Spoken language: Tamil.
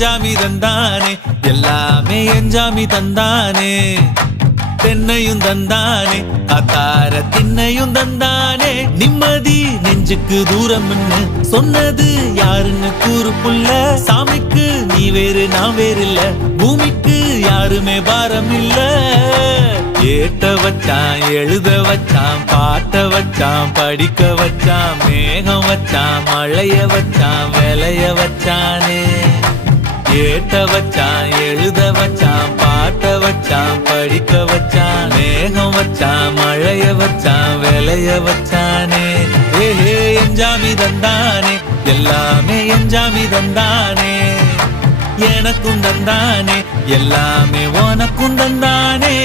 ஜாமி தந்தானே எல்லாமே என் ஜாமி தந்தானே தென்னையும் தந்தானே காத்தார திண்ணையும் தந்தானே நிம்மதி நெஞ்சுக்கு தூரம்னு சொன்னது யாருன்னு கூறு புள்ள சாமிக்கு நீ வேறு நான் வேறு இல்ல பூமிக்கு யாருமே பாரம் இல்ல ஏட்ட வச்சான் எழுத வச்சான் பாட்ட வச்சான் படிக்க வச்சான் மேகம் வச்சான் மழைய வச்சான் விளைய வச்சானே ஏட்ட வச்சான் எழுத வச்சான் பாட்ட வச்சான் படிக்க வச்சான் மேகம் வச்சான் மழைய வச்சான் விளைய வச்சானே ஏஹே என் ஜாமி தந்தானே எல்லாமே என் ஜாமி தந்தானே எனக்கும் தந்தானே எல்லாமே உனக்கும் தந்தானே